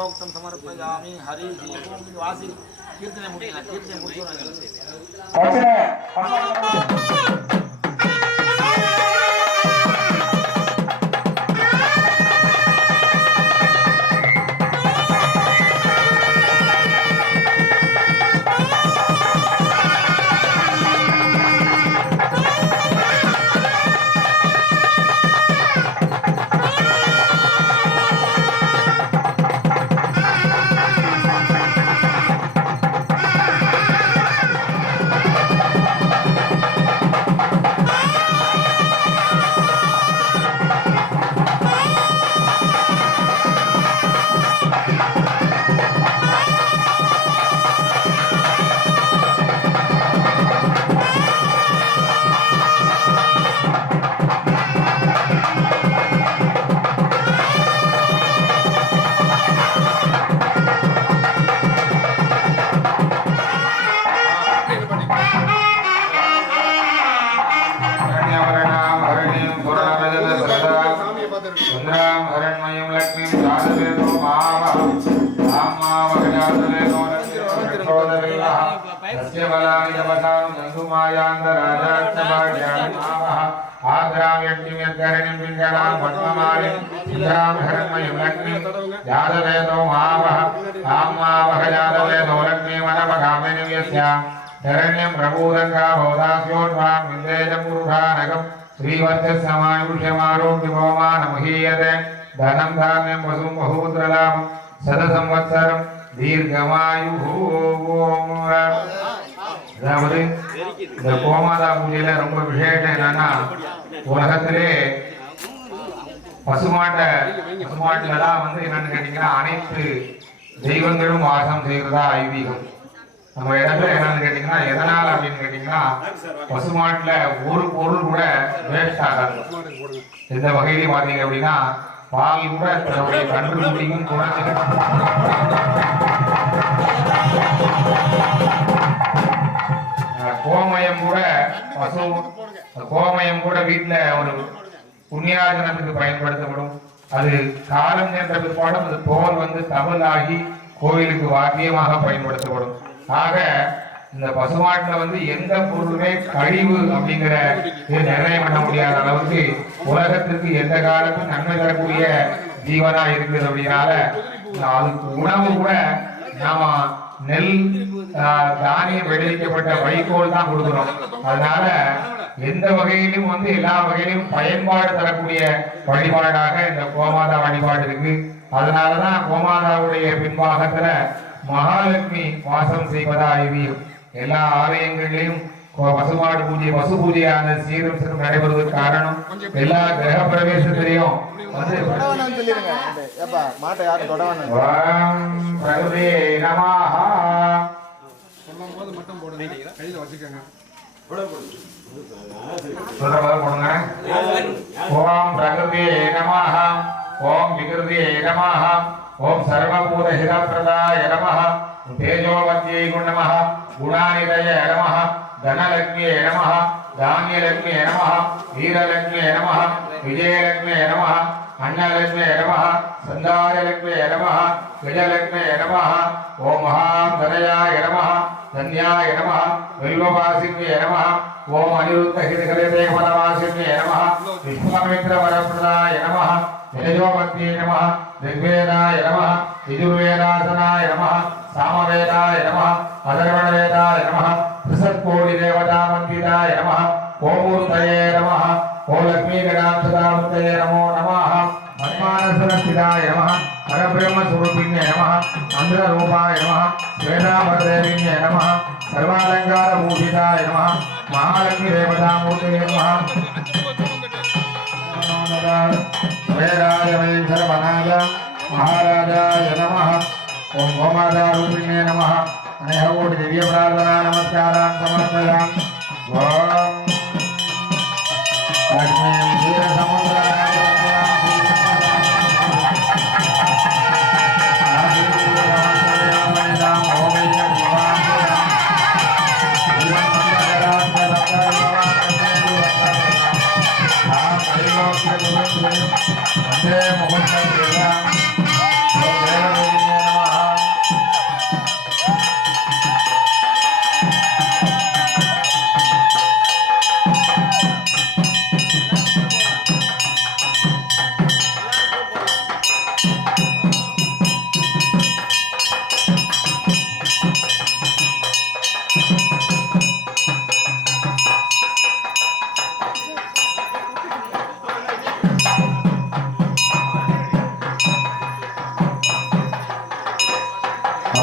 यथोक्तं समर्पयामि हरि ओम वासी कीर्तने मुट्टिना कीर्तने मुट्टिना धरण्यं प्रबोधंगा भवदास्योन्वां विद्येजं पुरुषानकं श्रीवर्चस्समायुष्यमारोग्यभवमानमहीयते धनं धान्यं वसुं बहुपुत्रलाभं शतसंवत्सरं दीर्घमायुः அதாவது இந்த கோமாதா பூஜையில ரொம்ப விசேஷம் என்னன்னா உலகத்திலே பசுமாட்டுலதான் வந்து என்னன்னு கேட்டீங்கன்னா அனைத்து தெய்வங்களும் வாசம் செய்யறதா ஐதீகம். நம்ம இடத்துல என்னன்னு கேட்டீங்கன்னா எதனால அப்படின்னு கேட்டீங்கன்னா பசுமாட்டுல ஒரு பொருள் கூட வேஸ்ட் ஆகாது. எந்த வகையிலையும் பாத்தீங்க அப்படின்னா பால் கூட தன்னுடைய கன்றுக்குட்டியும் குறைஞ்சிடும். கோமயம் கூட வீட்டுல ஒரு புண்ணியார்ஜனத்துக்கு பயன்படுத்தப்படும். அது காலம் நேர்ந்த பிற்பாடும் அது தோல் வந்து தவலாகி கோயிலுக்கு வாக்கியமாக பயன்படுத்தப்படும். ஆக இந்த பசுமாட்டுல வந்து எந்த பொருளுமே கழிவு அப்படிங்கிற நிர்ணயம் பண்ண முடியாத அளவுக்கு உலகத்திற்கு எந்த காலத்தும் நன்மை தரக்கூடிய ஜீவனா இருக்குது. அப்படின்னால அதுக்கு உணவு கூட நாம நெல் தானியம் விளைவிக்கப்பட்ட வைக்கோல் தான் கொடுக்கிறோம். அதனால எந்த வகையிலும் வந்து எல்லா வகையிலும் பயன்பாடு தரக்கூடிய வழிபாடாக இந்த கோமாதா வழிபாடு இருக்கு. அதனாலதான் கோமாதாவுடைய பின்பாகத்துல மகாலட்சுமி வாசம் செய்வதா ஐதீகம். எல்லா ஆலயங்களிலும் பசுமாடு பூஜை பசு பூஜையான சீரும் சிறும் நடைபெறுவதற்கு காரணம் எல்லா கிரக பிரவேசத்திலையும் வந்து ஓம் பிரகிருதே நமஹ ஓம் விகிருதே நமஹ ஓம் சர்வபூத ஹிதப்ரதாய நமஹ தேஜோவத்யை நமஹ குணாநிதய நமஹ தனலக்ஷ்மியே நமஹ தானியலக்ஷ்மியே நமஹ வீரலக்ஷ்மியே நமஹ விஜயலக்ஷ்மியே நமஹ அன்னலக்ஷ்மியே நமஹ சந்தாரலக்ஷ்மியே நமஹ கஜலக்ஷ்மியே நமஹ ஓம் மகாம் தனயாய நமஹ धन्याय नमः विल्ववासिन्ये नमः ओम अनिरुद्ध हितकले फलवासिन्ये नमः विश्वामित्र वरप्रदाय नमः तेजोवत्ये नमः ऋग्वेदाय नमः यजुर्वेदासनाय नमः सामवेदाय नमः अथर्वणवेदाय नमः त्रिसत्कोटि देवता वन्दिताय नमः ओमूर्तये नमः ओम लक्ष्मी गणाक्षदामूर्तये नमो नमः मन्मानसरस्थिताय नमः परब्रह्म स्वरूपिण्ये नमः मंत्ररूपाय नमः श्वेताभरदेविन्ये नमः सर्वालंकारभूषिताय नमः महालक्ष्मी देवतामूर्तये नमः वेदायवैधर्मनाद महाराजाय नमः ओम गोमातारूपिण्ये नमः अनेक कोटि दिव्य प्रार्थना नमस्कारान् समर्पयामि। ओम लक्ष्मी क्षीर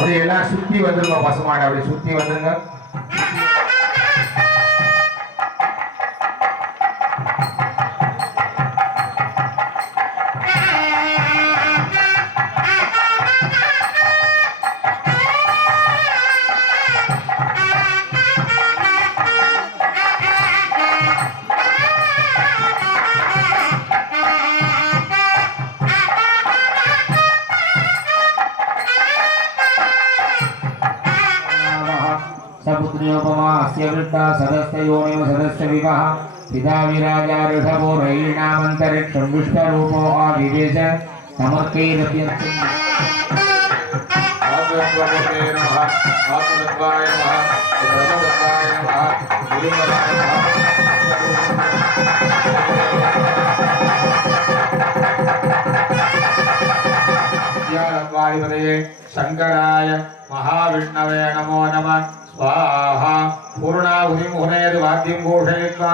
அப்படியெல்லாம் சுத்தி வந்துருங்க பசுமாடு, அப்படி சுத்தி வந்துருங்க. सपुत्र्योपमा अस्य वृत्ता सदस्ययोनिव सदस्यविवः पिता विराजा ऋषभो रयीणामन्तरिक्षं विश्वरूपो आविवेश समर्कैरप्यन्तम् आत्मतत्त्वाय नमः, आत्मतत्त्वाय नमः, ब्रह्मतत्त्वाय नमः, गुरुतत्त्वाय नमः। विद्याधत्त्वाधिपतये शंकराय महाविष्णवे नमो नमः। स्वाहा पूर्णाहुतिं हुनयतु वाद्यं घोषयित्वा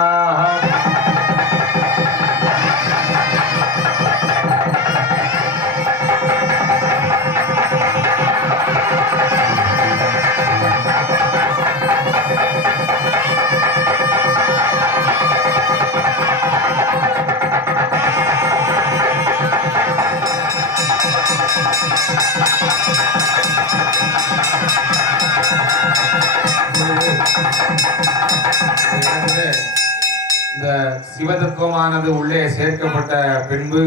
இந்த சிவதத்துவமானது உள்ளே சேர்க்கப்பட்ட பின்பு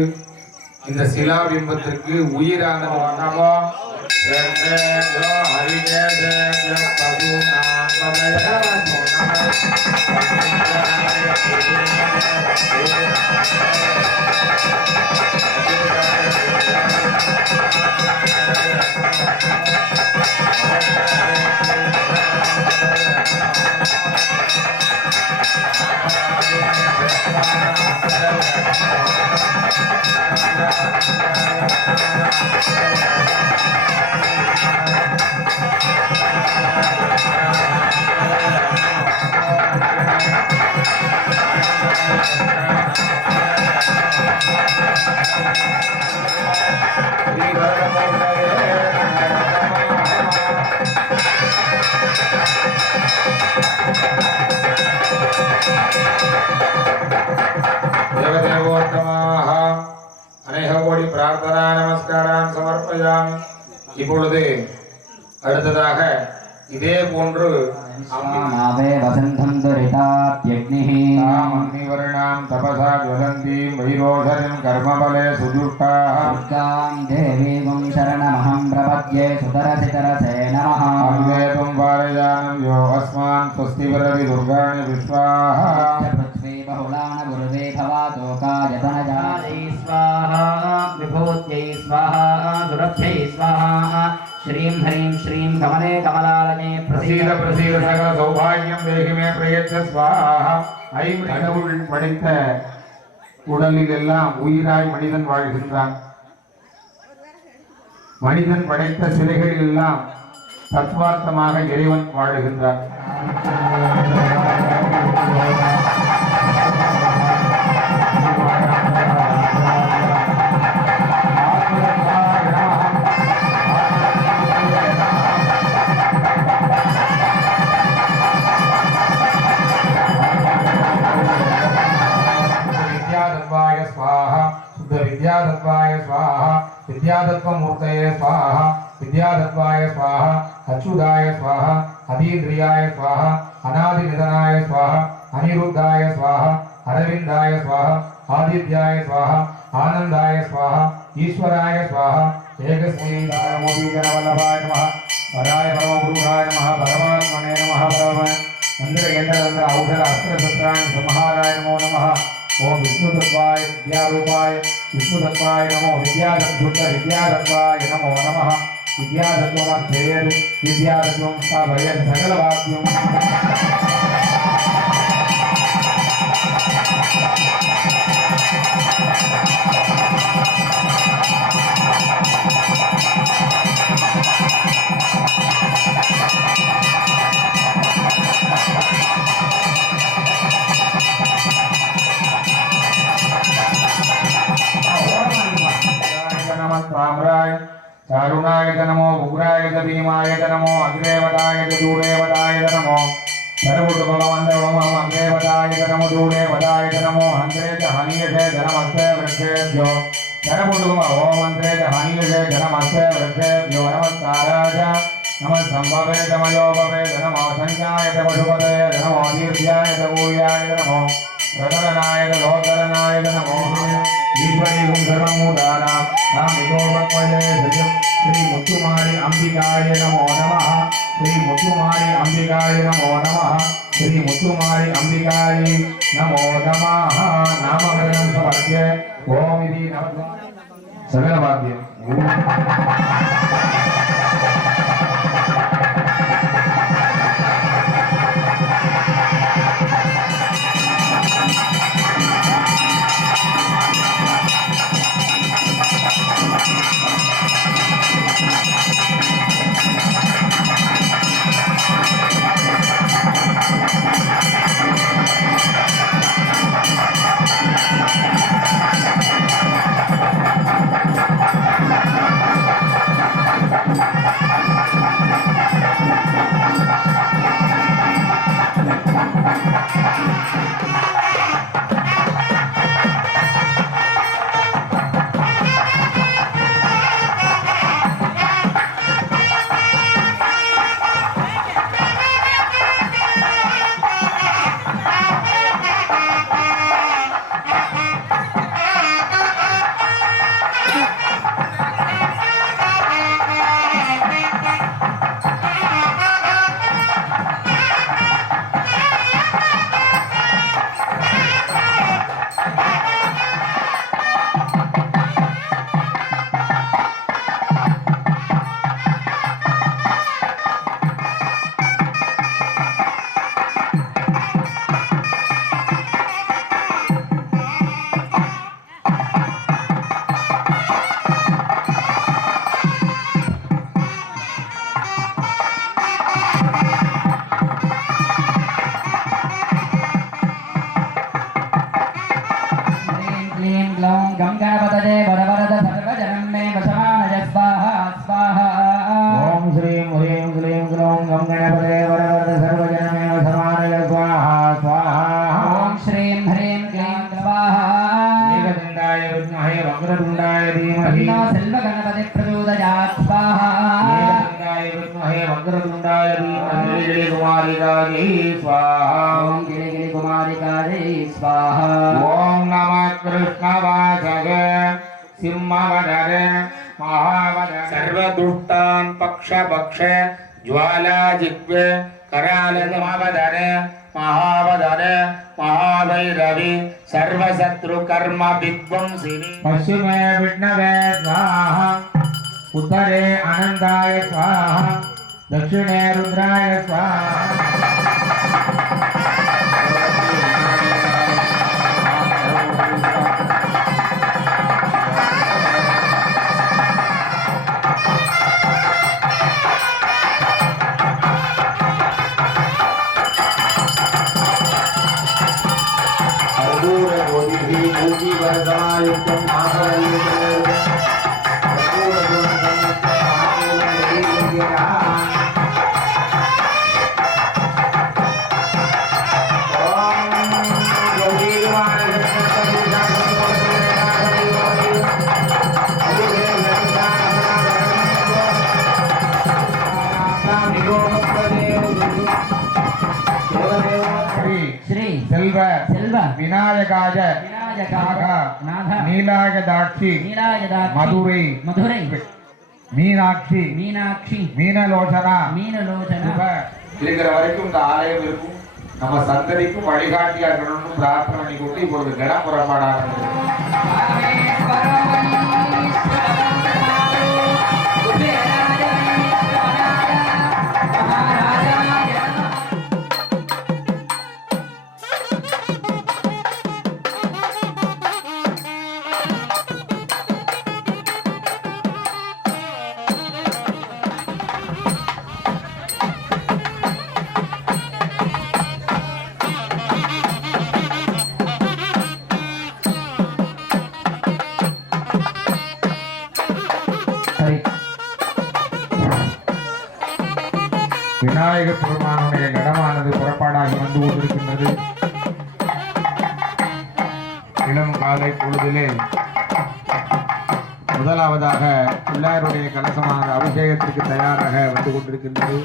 இந்த சிலாபிம்பத்திற்கு உயிரானது வண்ணமோ प्रार्थना नमस्कारान् समर्पयामि। இப்பொழுது அடுத்ததாக இதே போன்று नावे वसन्तं दुरितात्यग्निः तामग्निवर्णां तपसा ज्वलन्तीं वैरोधनं कर्मबले सुदुष्टाः दुर्गां देवीं शरणमहं प्रपद्ये सुतरसितरसे नमः। अग्ने त्वं पारयानं यो अस्मान् स्वस्ति वरदि दुर्गाणि विश्वाहा पृथ्वी बहुलान गुरुवे भवातोकायतनजायै स्वाहा विभूत्यै स्वाहा सुरभ्यै स्वाहा श्रीं ह्रीं श्रीं कमले कमलालने प्रसीद प्रसीद सकल सौभाग्यम देहि मे प्रयच्छ स्वाहा। ஐம் கடவுள் படைத்த உடலில் எல்லாம் உயிராய் மனிதன் வாழ்கின்றான். மனிதன் படைத்த சிலைகளில் எல்லாம் தத்வார்த்தமாக இறைவன் வாழுகின்றான். विद्याधत्वाय स्वाहा विद्याधत्वमूर्तये स्वाहा विद्याधत्वाय स्वाहा अच्युताय स्वाहा अधीन्द्रियाय स्वाहा अनादिनिधनाय स्वाहा अनिरुद्धाय स्वाहा अरविन्दाय स्वाहा आदित्याय स्वाहा आनन्दाय स्वाहा ईश्वराय स्वाहा एकस्मै नमोऽभिजनवल्लभाय नमः पराय परमपुरुषाय नमः परमात्मने नमः परम मन्त्रयन्त्र औषध अस्त्रशस्त्राणि संहाराय नमो नमः। ओम विष्णुतत्वाय विद्यारूपाय विष्णुतत्वाय नमो विद्याधत्वाय नमो नमः। विद्याधत्वमर्थेयत् विद्याधत्वं स्थापयत् सकलवाक्यं चारुणाय च नमो उग्राय च भीमाय च नमो अग्रेवताय च दूरेवताय च नमो सर्वभगवन्दवमं अग्रेवताय च नमो दूरेवताय च नमो हन्त्रे च हनीयसे धनमस्ते वृक्षेभ्यो सर्वभगवम ओम हन्त्रे च हनीयसे धनमस्ते वृक्षेभ्यो नमस्काराय नमः संभवे च मयोभवे नमो संज्ञाय च पशुपते नमो दीर्घाय च भूयाय नमो प्रकरणाय च लोकरणाय च नमो ईश्वरीं सर्वमूलानां नामिकोपक्वये सत्यं श्री मुत्तुमारी अंबिकाय नमो नमः श्री मुत्तुमारी अंबिकाय नमो नमः श्री मुत्तुमारी अंबिकाय नमो नमः नामकरणं समर्प्य ओम इति नमः सकलवाद्यं ओम नमः कृष्णवासवे सिंहवदने महावदने सर्वदुष्टान् पक्षभक्षे ज्वालाजिह्वे करालसमवदने महावदने महाभैरवी सर्वशत्रुकर्म विध्वंसिनी पश्चिमे विष्णवे स्वाहा उत्तरे अनन्ताय स्वाहा दक्षिणे रुद्राय स्वाहा विनायकाय नाथ नीलाय दाक्षी मधुरै மீனாட்சி மீனலோச்சனா இருக்கிற வரைக்கும் இந்த ஆலயம் இருக்கும். நம்ம சந்ததிக்கும் வழிகாட்டியா இருக்கணும்னு பிரார்த்தனை பண்ணி கொண்டு இப்பொழுது கணம் புறப்பாடாக விநாயகர் பெருமானுடைய நடமானது புறப்பாடாகி வந்து கொண்டிருக்கின்றது. இளம் காலை பொழுதிலே முதலாவதாக பிள்ளையாருடைய கலசமானது அபிஷேகத்திற்கு தயாராக வந்து கொண்டிருக்கின்றது.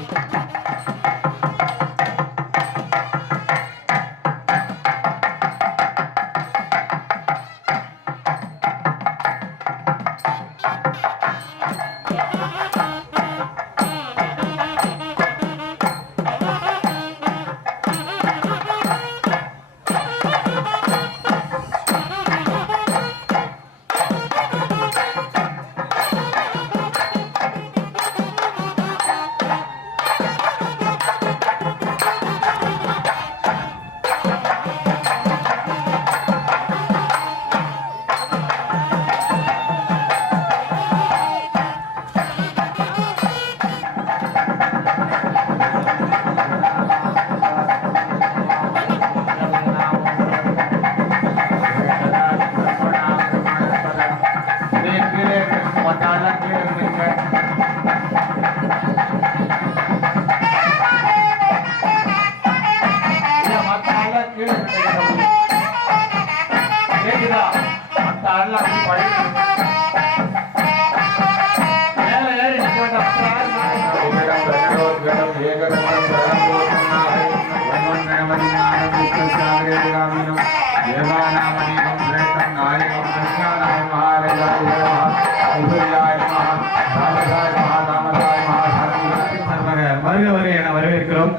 வரவேற்கிறோம்.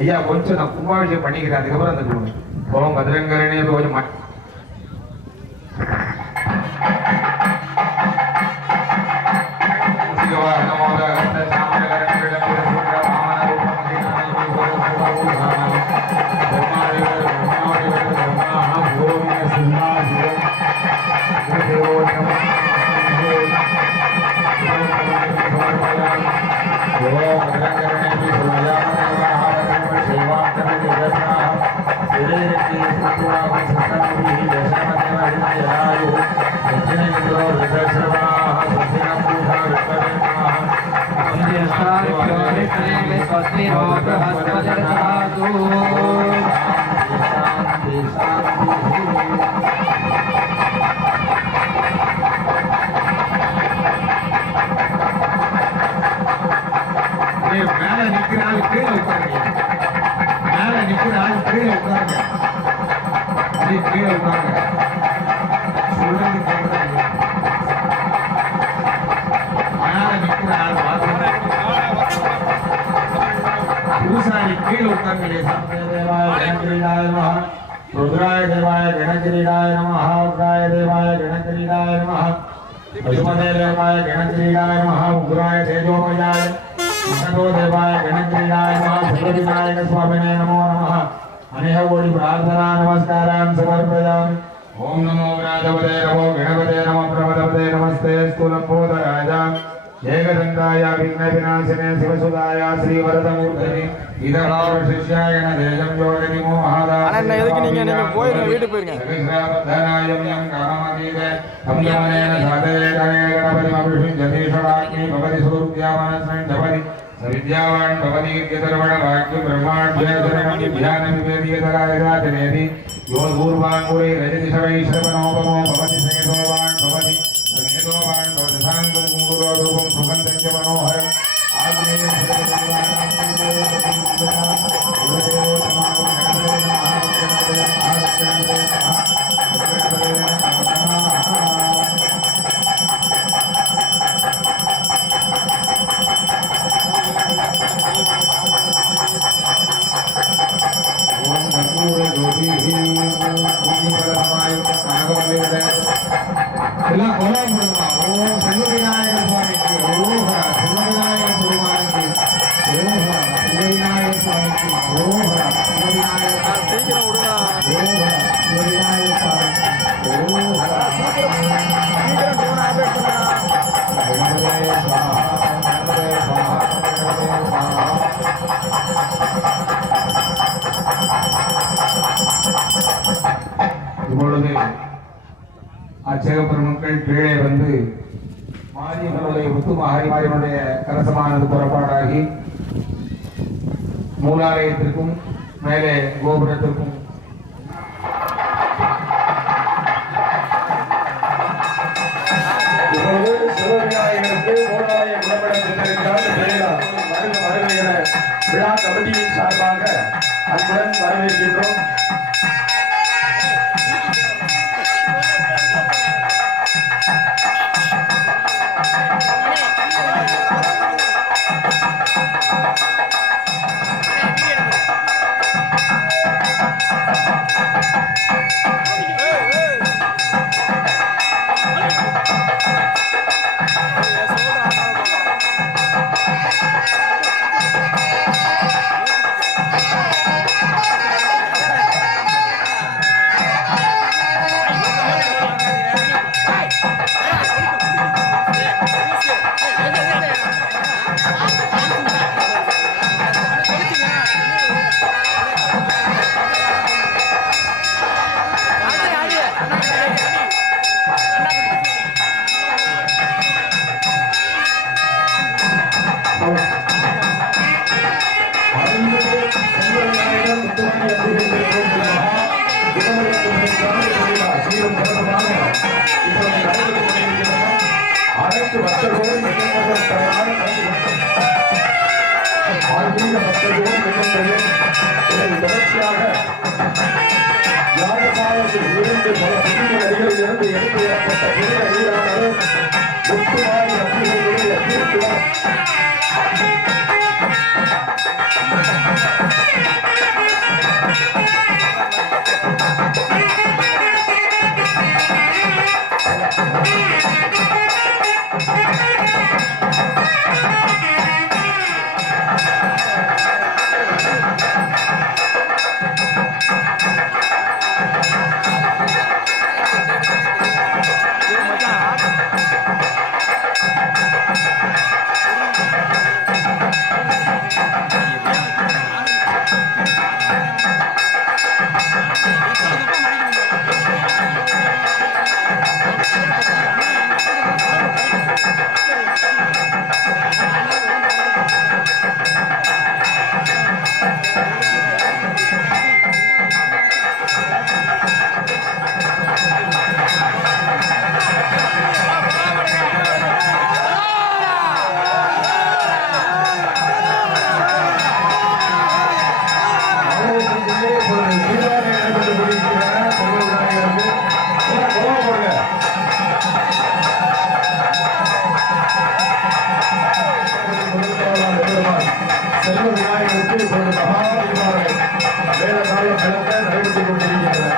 ஐயா கொஞ்சம் நான் கும்பாபிஷேகம் பண்ணிக்கிறேன், அதுக்கப்புறம் அந்த ஓம் பத்ரங்கரணே கொஞ்சம் மேல நிக்கிற ஆள் கீழே உட்காருங்க. மேல நிக்கிற ஆள் கீழே உட்காருங்க. கீழே உட்காருங்க. சொல்றது கேட்கறது. மேல நிக்கிற ஆள் பூசாரி கீழே உட்காருங்க. ருத்ராய தேவாய கணகிரிடாய நமஹ. உக்ராய தேவாய கணகிரிடாய நமஹ. பசுமதே தேவாய கணகிரிடாய நமஹ. உக்ராய தேஜோமயாய नमो देवाय गणक्रीडाय नमः. सुप्रविनायक स्वामिने नमो नमः. अनेक कोटि प्रार्थना नमस्कारान् समर्पयामि. ओम नमो गणाधिपते नमो गणपते नमो प्रमदपते नमस्ते स्थूलम्बोधराय ஏகதந்தாய விக்ன விநாசினே சிவசுதாய ஸ்ரீவரதமூர்த்தனே இதனால சிஷ்யாய தேஜம் யோகினி மோஹாதா. அண்ணா எதுக்கு நீங்க போயிருங்க, வீட்டுக்கு போயிருங்க. சகஸ்ரபதனாயம் யம் காமமதீதே அம்யமனேன சாதவே கணபதி மபிஷும் ஜதீஷராக்னி பவதி சூர்யாவனஸ்ரன் ஜபதி சவித்யாவான் பவதி கிதர்வண வாக்யம் பிரம்மாண்யதரம் வித்யானம் விவேதியதராஜராஜனேதி யோகூர்வான் குரே ரஜதிஷவை ஸ்ரவணோபமோ பவதி சேதோவான் பவதி சமேதோவான் பவதி சாங்கம் குங்குரோதூபம் சுகந்தஞ்ச மனோஹரம் ஆத்மேய எல்லாம் கோலம் போடுமா. ஓம் சிவவிநாயக சுவாமிக்கு ஓஹரா. சிவவிநாயக பெருமானுக்கு ஓஹரா. சிவவிநாயக சுவாமிக்கு ஓஹரா. சிவவிநாயக சீக்கிரம் விடுங்க. ஓஹரா. சிவவிநாயக சுவாமிக்கு ஓஹரா. சீக்கிரம் போன ஆபரேட் பண்ணுங்க. கணபதே ஸ்வாஹா. கணபதே ஸ்வாஹா. கணபதே ஸ்வாஹா. இப்பொழுது அர்ச்சக பெருமக்கள் கீழே வந்து மாரியம்மனுடைய முத்துமாரியம்மனுடைய கலசமானது புறப்பாடாகி மூலாலயத்திற்கும் மேலே கோபுரத்திற்கும் சிவவிநாயகருக்கு மூலாலய குணப்படத்திருக்கிறார் வருகை என விழா கமிட்டியின் சார்பாக அன்புடன் வரவேற்கின்றோம். அனைத்து பக்தர்களும் தொடர்ச்சியாக யாகசாலத்தில் இருந்து பல புதிய நதிகளில் இருந்து எடுத்து ஏற்பட்ட புதிய நீரானது முத்துமாரி அப்படிகளுடைய தீர்த்துவர் செல்வ விநாயகருக்கு இப்பொழுது மகாபலிமாரை வேத காலம் கலந்த நடைபெற்றுக் கொண்டிருக்கின்றன.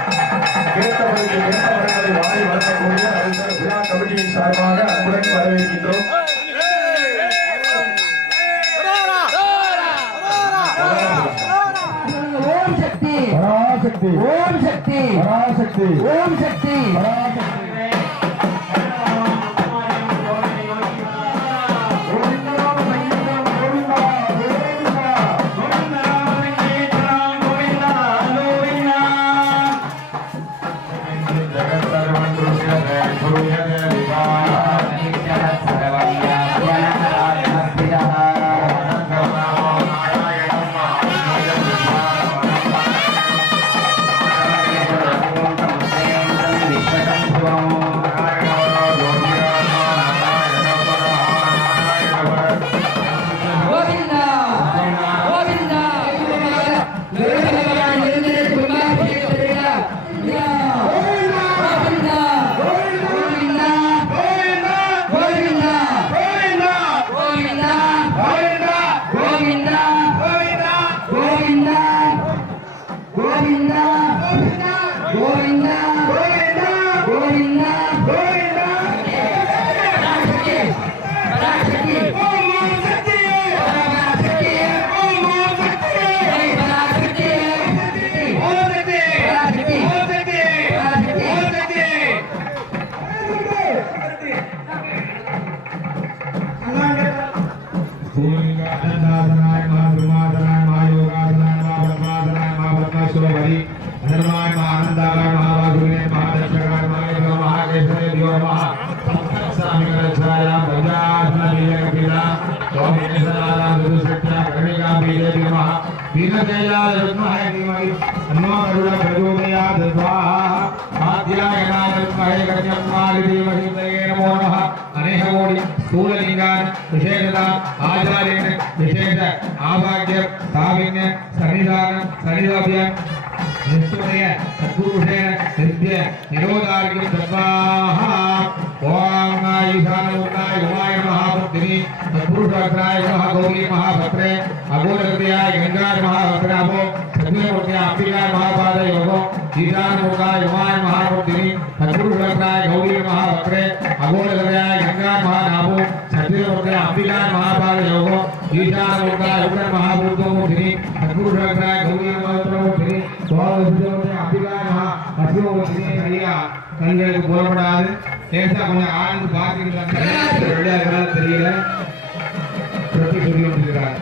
கேட்டவர்களுக்கு கேட்டவர்களை வாரி வழங்கக்கூடிய அரசர் விழா கமிட்டியின் சார்பாக அன்புடன் வரவேற்கின்றோம். ஓம் சக்தி பராசக்தி ஓம் சக்தி பராசக்தி ஓம் சக்தி பராசக்தி கோவிந்தா கார்த்திகேயாய வித்மஹே தீமஹி தன்னோ கருணः பிரச்சோதயாத் ஸ்வாஹா காத்யாயனாய வித்மஹே கன்யகுமாரி தீமஹி தயே நமோ நமः அநேக கோடி ஸ்தூலலிங்கான் விசேஷதா ஆச்சாரியன் விசேஷ ஆபாக்ய சாவின்ய சன்னிதான சன்னிதாபிய நிஷ்டய சத்குருஷேன நித்ய நிரோதார்கிய தத்வாஹா ஓம் ஈசானமூர்த்தாய உமாய மகாபத்ரி சத்குருஷாக்ராய மகாகௌரி மகாபத்ரே அகோரத்யாய கங்காய மகாபத்ராபோ சத்யமூர்த்திய அம்பிகாய மகாபாத யோகோ ஈசானமூர்த்தாய உமாய மகாபத்ரி சத்குருஷாக்ராய கௌரி மகாபத்ரே அகோரத்யாய கங்காய மகாநாபோ சத்யமூர்த்திய அம்பிகாய மகாபாத யோகோ ஈசானமூர்த்தாய உக்ர மகாபூதமூர்த்தினி சத்குருஷாக்ராய கௌரி மகாபத்ரமூர்த்தினி கண்களுக்கு புறப்படாது லேசா கொஞ்சம் ஆழ்ந்து பார்த்துக்கிட்டு தெரியல சொல்லி கொண்டிருக்கிறார்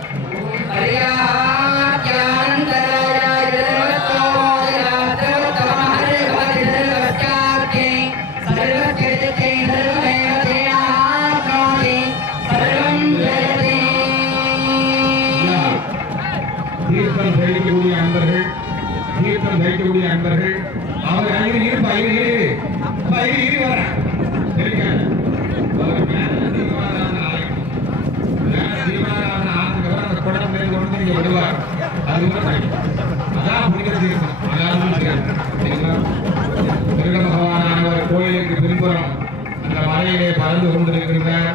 தீர்த்தம் தெளிக்கக்கூடிய அன்பர்கள் தீர்த்தம் தைக்கக்கூடிய அன்பர்கள் அவர் அங்கே இருப்பா இரு வரேன் அந்த குடம் கொண்டு நீங்க விடுவார் அது அதான் புனித தீர்த்தம் மிருக பகவானவர் கோயிலுக்கு பின்புறம் அந்த மலையிலே பறந்து கொண்டிருக்கின்றார்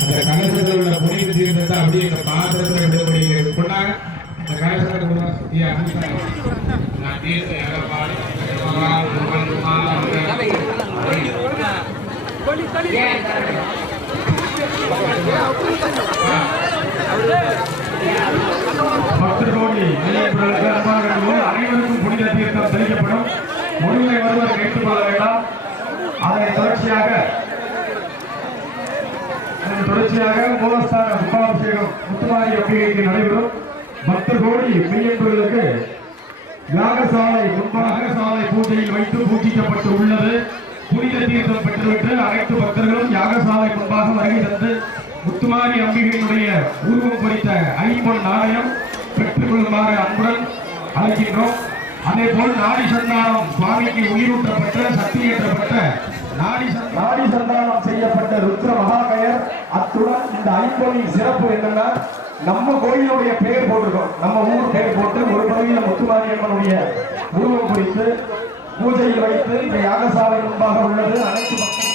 அந்த கலசத்தில் உள்ள புனித தீர்த்தத்தை அப்படியே இந்த பாத்திரத்தில் விடப்படுகிறது கொண்டாங்க அந்த கலசத்தை அனைவருக்கும் புனித தீர்த்தம் தெளிக்கப்படும். முழுமை வருவதை கேட்டுக் கொள்ள வேண்டாம். அதனை தொடர்ச்சியாக மூலஸ்தான கும்பாபிஷேகம் முத்துமாரி அம்பிகைக்கு நடைபெறும். பக்தர் கோடி மெய்யன்பர்களுக்கு யாகசாலை முன்பாக பூஜையில் வைத்து பூஜிக்கப்பட்டு உள்ளது. புனித தீர்த்தம் பெற்றுவிட்டு அனைத்து பக்தர்களும் யாகசாலை முன்பாக வருகை தந்து முத்துமாரி அம்பிகையினுடைய உருவம் குறித்த ஐம்பொன் நாணயம் பெற்றுக் கொள்ளுமாறு அன்புடன் அழைக்கின்றோம். அதே போல் நாடி சந்தானம் சுவாமிக்கு உயிரூட்டப்பட்ட சக்தியேற்றப்பட்ட நாடி சந்தானம் செய்யப்பட்ட ருத்ர மகாகயர். அத்துடன் இந்த ஐம்பொன்னின் சிறப்பு என்னன்னா, நம்ம கோயிலுடைய பெயர் போட்டிருக்கோம். நம்ம ஊர் பெயர் போட்டு ஒரு பகுதியில் முத்துமாரியம்மனுடைய உருவம் குறித்து பூஜையில் வைத்து இந்த யாகசாலை முன்பாக உள்ளது. அனைத்து மக்கள்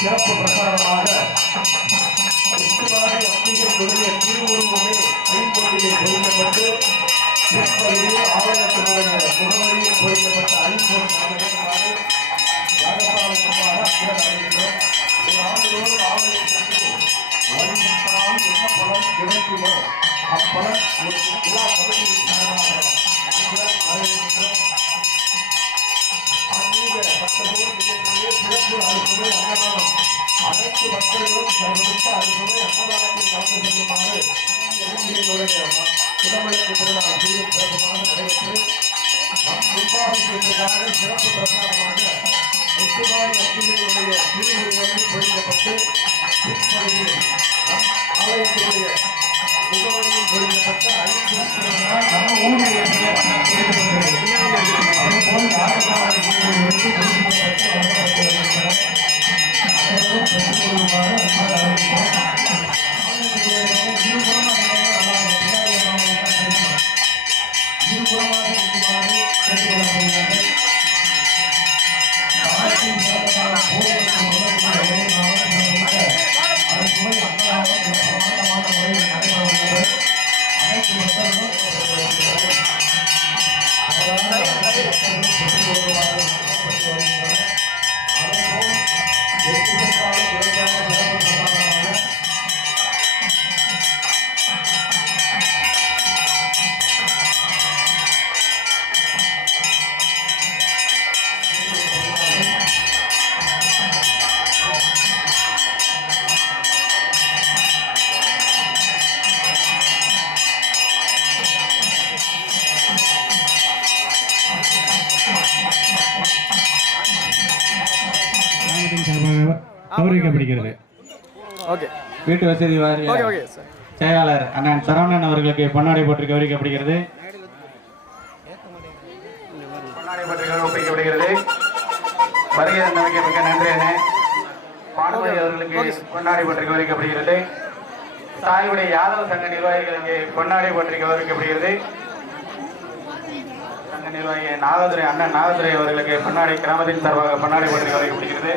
சிறப்பு பிரசாரமாக முத்துமாரி அம்பிகையுடைய திருவுருவமே ஐம்பொன்னிலே பொறிக்கப்பட்டு ஆலயத்தினுடைய முகவரியில் பொறிக்கப்பட்ட ஐம்பொன் நாணயமாறு யாகசாலை முன்பாக நடைபெறும். ஒரு ஆண்டுதோறும் ஆலயத்திற்கு வழிபட்டால் என்ன பலன் கிடைக்குமோ அப்பலன் விழா கமிட்டியின் சார்பாக வரவேற்கின்றோம். ஆன்மீக பக்தர்கள் மிகப்பெரிய சிறப்பு அறுசுவை அன்னதானம் அனைத்து பக்தர்களும் சர்வதற்கு அறுசுவை அன்னதானத்தில் கலந்து கொள்ளுமாறு குடமலைக்கு திருநாள் சீரும் சிறப்புமாக நடைபெற்று நம் நிர்வாகத்திற்காக சிறப்பு பிரசாரமாக முத்துமாரி அத்திகளுடைய திருவுருவங்கள் பொழிக்கப்பட்டு பிற்பகுதியில் நம் ஆலயத்தினுடைய முகவரியில் பொழிக்கப்பட்ட 5 நம்ம ஊரில் அதேபோல் ஆரம்பமாக கௌரவிக்கப்படுகிறது. வீட்டு வசதி வாரிய செயலாளர் அண்ணன் சரவணன் அவர்களுக்கு பொன்னாடை போட்டு கௌரவிக்கப்படுகிறது. வருகை தந்தமைக்கு மிக நன்றி அண்ணே. பானுமதி அவர்களுக்கு பொன்னாடை போட்டு கௌரவிக்கப்படுகிறது. தாயுடைய யாதவ சங்க நிர்வாகிகளுக்கு பொன்னாடை போட்டு கௌரவிக்கப்படுகிறது. சங்க நிர்வாகி நாகதுரை அண்ணன் நாகதுரை அவர்களுக்கு பொன்னாடை கிராமத்தின் சார்பாக பொன்னாடை போட்டு கௌரவிக்கப்படுகிறது.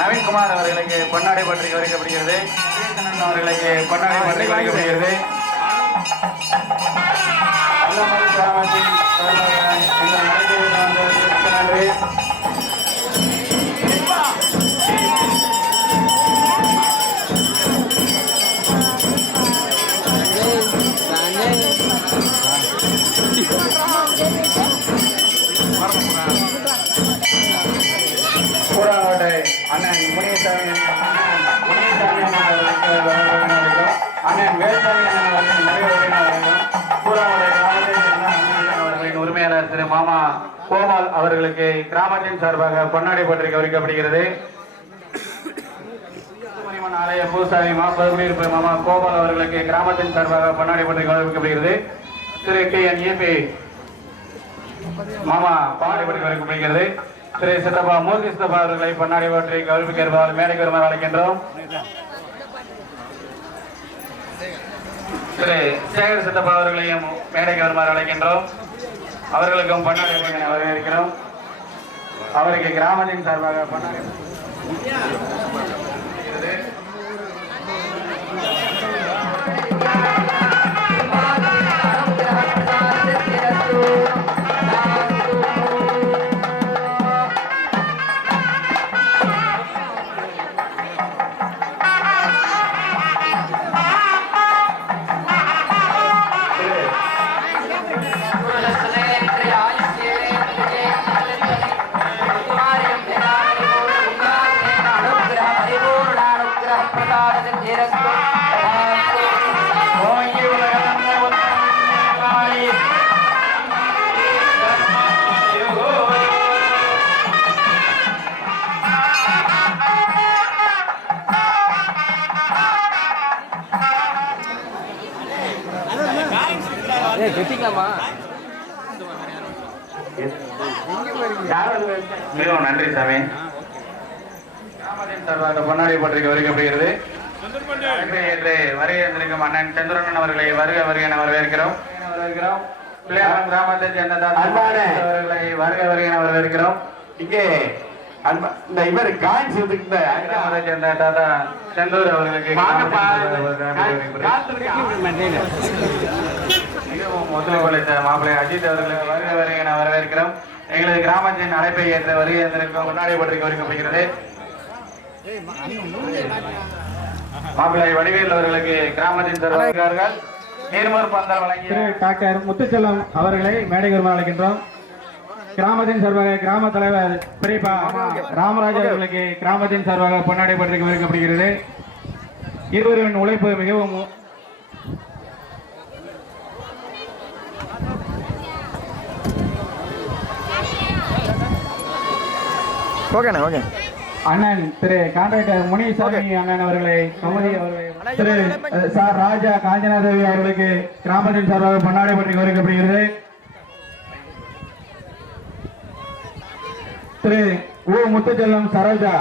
நவீன்குமார் அவர்களுக்கு பொன்னாடை போட்டு கௌரவிக்கப்படுகிறது. அவர்களுக்கு பொன்னாடை போட்டு கௌரவிக்கப்படுகிறது. நன்றி. கூடாவோட்டை அண்ணன் முனியசாமி அண்ணன் வேல்சாமி அவர்களின் உரிமையாளர் திரு மாமா கோபால் அவர்களுக்கு கிராமத்தின் சார்பாக பொன்னாடை போட்டு கௌரவிக்கப்படுகிறது. ஆலய பூசாரி குடியிருப்பு மாமா கோபால் அவர்களுக்கு கிராமத்தின் சார்பாக பொன்னாடை போட்டு கௌரவிக்கப்படுகிறது. திரு KNEP மாமா பொன்னாடை போட்டு கௌரவிக்கப்படுகிறது. திரு சித்தப்பா மூர்த்தி சித்தப்பா அவர்களை பொன்னாடை போற்றி கௌரவிக்க மேடைக்கு வருமாறு அழைக்கின்றோம். திரு சேகர் சித்தப்பா அவர்களையும் மேடைக்கு வருமாறு அழைக்கின்றோம். அவர்களுக்கும் பொன்னாடை போட்டி வரவேற்கிறோம். அவருக்கு கிராமத்தின் சார்பாக பொன்னாடை மிகவும் நன்றி சாமி. கிராமத்தின் சார்பாக பொன்னாடை போற்றி கௌரவிக்கப்படுகிறது. வருகை தந்திருக்கும் அண்ணன் சந்திரன் அவர்களை வருக வருக என வரவேற்கிறோம். பிள்ளையாரம் கிராமத்தை சேர்ந்த அவர்களை வருக வருக என வரவேற்கிறோம். இங்கே இந்த இவர் காய்ச்சி கிராமத்தை சேர்ந்த தாத்தா செந்தூர் அவர்களுக்கு மிகவும் ஒத்துழைப்பு மாப்பிள்ளை அஜித் அவர்களுக்கு வருக வருக என வரவேற்கிறோம். எங்களது கிராமத்தின் அழைப்பை ஏற்ற வருகை தந்திருக்கும் பொன்னாடை போற்றி கௌரவிக்கப்படுகிறது. மாப்பிள்ளை வடிவேல் அவர்களுக்கு கிராமத்தின் சார்பாக நீர்மோர் பந்தல் வழங்கிய டாக்டர் முத்துச்செல்லம் அவர்களை மேடைக்கு வருமாறு அழைக்கின்றோம். கிராமத்தின் சார்பாக கிராம தலைவர் பிரிப்பா ராமராஜ் அவர்களுக்கு கிராமத்தின் சார்பாக பொன்னாடை பற்றி விவரிக்கப்படுகிறது. இருவரின் உழைப்பு மிகவும் ஓகேண்ணா ஓகே. அண்ணன் திரு கான்ட்ராக்டர் முனிசாமி அண்ணன் அவர்களை கமதி அவர்களை திரு சார் ராஜா காஞ்சனாதேவி அவர்களுக்கு கிராமத்தின் சார்பாக பொன்னாடை பற்றி கௌரவிக்கப்படுகிறது. திரு உ முத்துச்செல்லம் சரோஜா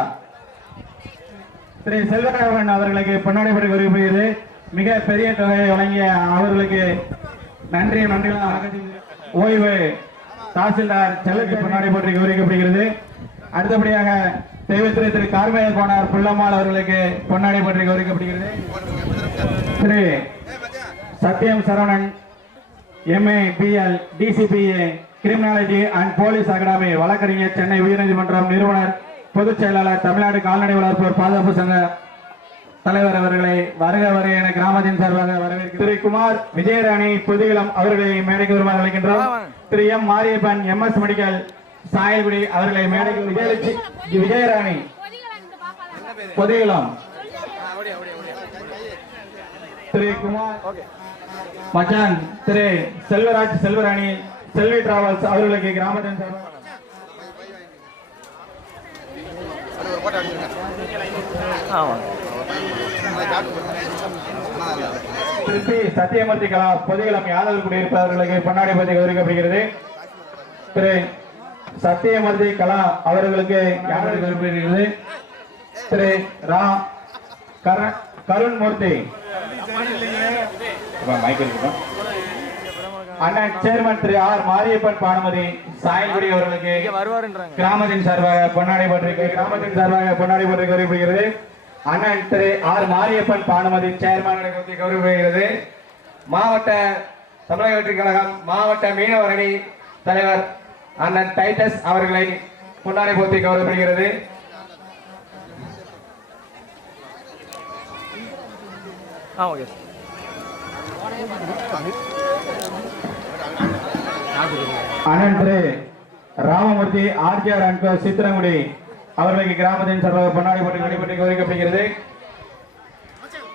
திரு செல்வராகவன் அவர்களுக்கு பொன்னாடை பற்றி கௌரவிக்கப்படுகிறது. மிக பெரிய தொகையை வழங்கிய அவர்களுக்கு நன்றி. ஓய்வு தாசில்தார் செல்லக்கு பொன்னாடை பற்றி கௌரவிக்கப்படுகிறது. அடுத்தபடியாக தெய்வத்திரை திரு கார்மேய கோனார் புள்ளம்மாள் அவர்களுக்கு பொன்னாடை பற்றி கௌரவிக்கப்படுகிறது. Thiru Sathyam Saravanan MA BL DCPA criminology and police academy வழக்கறிஞர் சென்னை உயர்நீதிமன்றம் நிறுவனர் பொதுச் செயலாளர் தமிழ்நாடு கால்நடை வளர்ப்போர் பாதுகாப்பு சங்க தலைவர் அவர்களை வருக வருக என கிராமத்தின் சார்பாக வரவேற்கிறேன். திரு குமார் விஜயராணி புதுகிலம் அவர்களை மேடைக்கு வருமாறு அழைக்கின்றோம். திரு M Mariyappan MS medical Sayalkudi அவர்களை மேடைக்கு விஜயராணி பொதுகிலம் திரு குமார் மச்சான் திரு செல்வராஜ் செல்வராணி செல்வி டிராவல்ஸ் அவர்களுக்கு கிராமத்தின் திருப்பி சத்தியமூர்த்தி கலா பொதுகிலம் யாதவ் குடியிருப்பவர்களுக்கு பொன்னாடை பற்றி கௌரவிக்கப்படுகிறது. திரு சத்தியமூர்த்தி கலா அவர்களுக்கு யாதவ் கௌரவிக்கப்படுகிறது. திரு ரா கருண்மூர்த்தி அண்ணன் சேர்மன் திரு R மாரியப்பன் பானுமதி சாயல்குடி அவர்களுக்கு கிராமத்தின் சார்பாக பொன்னாடை பற்றி கௌரவிக்கப்படுகிறது. அண்ணன் திரு R மாரியப்பன் பானுமதி சேர்மன் கௌரவிக்கப்படுகிறது. மாவட்ட தமிழக வெற்றிக் கழகம் மாவட்ட மீனவர் அணி தலைவர் அண்ணன் டைட்டஸ் அவர்களை பொன்னாடை போர்த்தி கௌரவிக்கப்படுகிறது. அண்ணன் திரு ராமமூர்த்தி RJR அன்கோ சித்திரங்குடி அவர்களுக்கு கிராமத்தின் சார்பாக பொன்னாடை போட்டி கௌரவிக்கப்படுகிறது.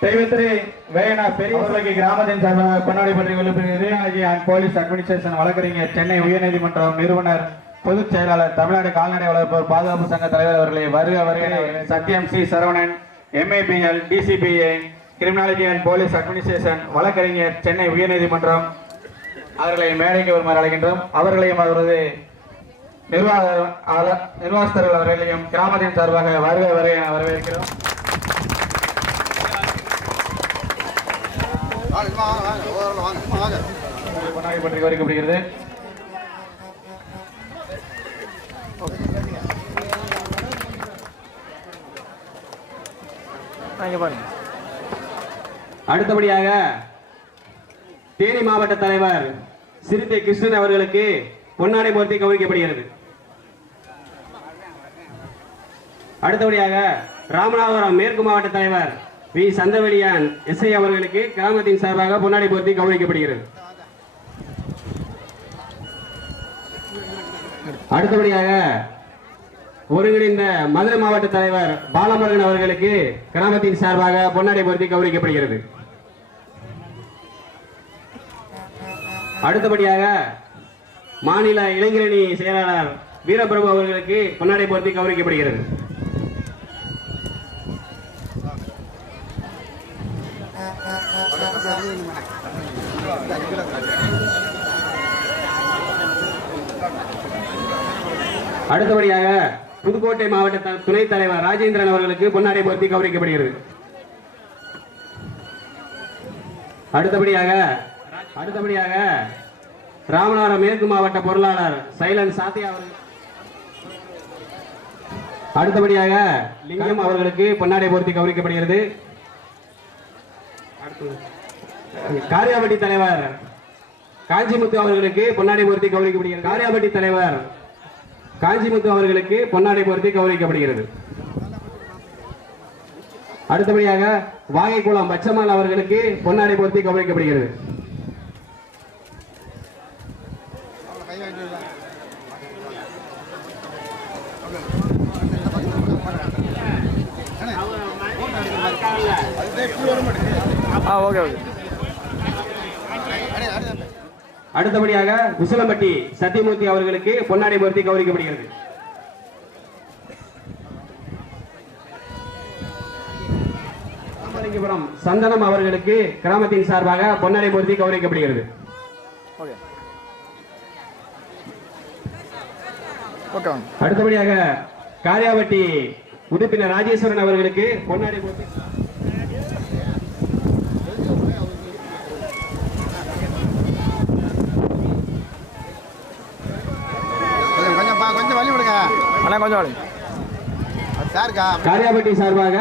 தெய்வத்திரி வேணா பெரிய அவர்களுக்கு கிராமத்தின் சார்பாக பொன்னாடை போட்டி கௌரவிக்கப்படுகிறது. அண்ட் போலீஸ் அட்மினிஸ்ட்ரேஷன் வழக்கறிஞர் சென்னை உயர்நீதிமன்றம் நிறுவனர் பொதுச் செயலாளர் தமிழ்நாடு கால்நடை வளர்ப்போர் பாதுகாப்பு சங்க தலைவர் அவர்களை வருக வருக. சத்யம் C Saravanan MA BL DCPA criminology and police administration வழக்கறிஞர் சென்னை உயர்நீதிமன்றம் அவர்களை மேடைக்கு வருமாறு அழைக்கின்றோம். அவர்களையும் அவரது நிர்வாகஸ்தர்கள் அவர்களையும் கிராமத்தின் சார்பாக வருக வரை வரவேற்கிறோம். பற்றி கௌரவிக்கப்படுகிறது. அடுத்தபடியாக தேனி மாவட்ட தலைவர் சிறுத்தை கிருஷ்ணன் அவர்களுக்கு பொன்னாடை போர்த்தி கௌரவிக்கப்படுகிறது. அடுத்தபடியாக ராமநாதபுரம் மேற்கு மாவட்ட தலைவர் வி சந்தவெளியான் SI அவர்களுக்கு கிராமத்தின் சார்பாக பொன்னாடை போர்த்தி கௌரவிக்கப்படுகிறது. அடுத்தபடியாக ஒருங்கிணைந்த மதுரை மாவட்ட தலைவர் பாலமுருகன் அவர்களுக்கு கிராமத்தின் சார்பாக பொன்னாடை போர்த்தி கௌரவிக்கப்படுகிறது. அடுத்தபடியாக மாநில இளைஞரணி செயலாளர் வீரபிரபு அவர்களுக்கு பொன்னாடை போர்த்தி கௌரவிக்கப்படுகிறது. அடுத்தபடியாக புதுக்கோட்டை மாவட்ட துணைத் தலைவர் ராஜேந்திரன் அவர்களுக்கு பொன்னாடை போர்த்தி கௌரவிக்கப்படுகிறது. அடுத்தபடியாக ராமநாதபுரம் மேற்கு மாவட்ட பொருளாளர் சைலன் சாத்தியா அவர்கள் அடுத்தபடியாக லிங்கம் அவர்களுக்கு பொன்னாடை போர்த்தி கௌரவிக்கப்படுகிறது. காரியாபட்டி தலைவர் காஞ்சிமுத்து அவர்களுக்கு பொன்னாடை போர்த்தி கௌரவிக்கப்படுகிறது. காரியாபட்டி தலைவர் காஞ்சிமுத்து அவர்களுக்கு பொன்னாடை போர்த்தி கௌரவிக்கப்படுகிறது. அடுத்தபடியாக வாகைக்குளம் பச்சமால் அவர்களுக்கு பொன்னாடை போர்த்தி கௌரவிக்கப்படுகிறது. Okay okay. அடுத்தபடியாக உசிலம்பட்டி சத்தியமூர்த்தி அவர்களுக்கு பொன்னாடை போர்த்தி கௌரவிக்கப்படுகிறது. ராமலிங்கபுரம் சந்தனம் அவர்களுக்கு கிராமத்தின் சார்பாக பொன்னாடை போர்த்தி கௌரவிக்கப்படுகிறது. Okay okay. அடுத்தபடியாக காரியாவட்டி உறுப்பினர் ராஜேஸ்வரன் அவர்களுக்கு பொன்னாடை போர்த்தி கொஞ்சம் வழி விடுங்க அண்ணா கொஞ்சம் வாங்க. சாருக்கா காரியாபட்டி சார்பாக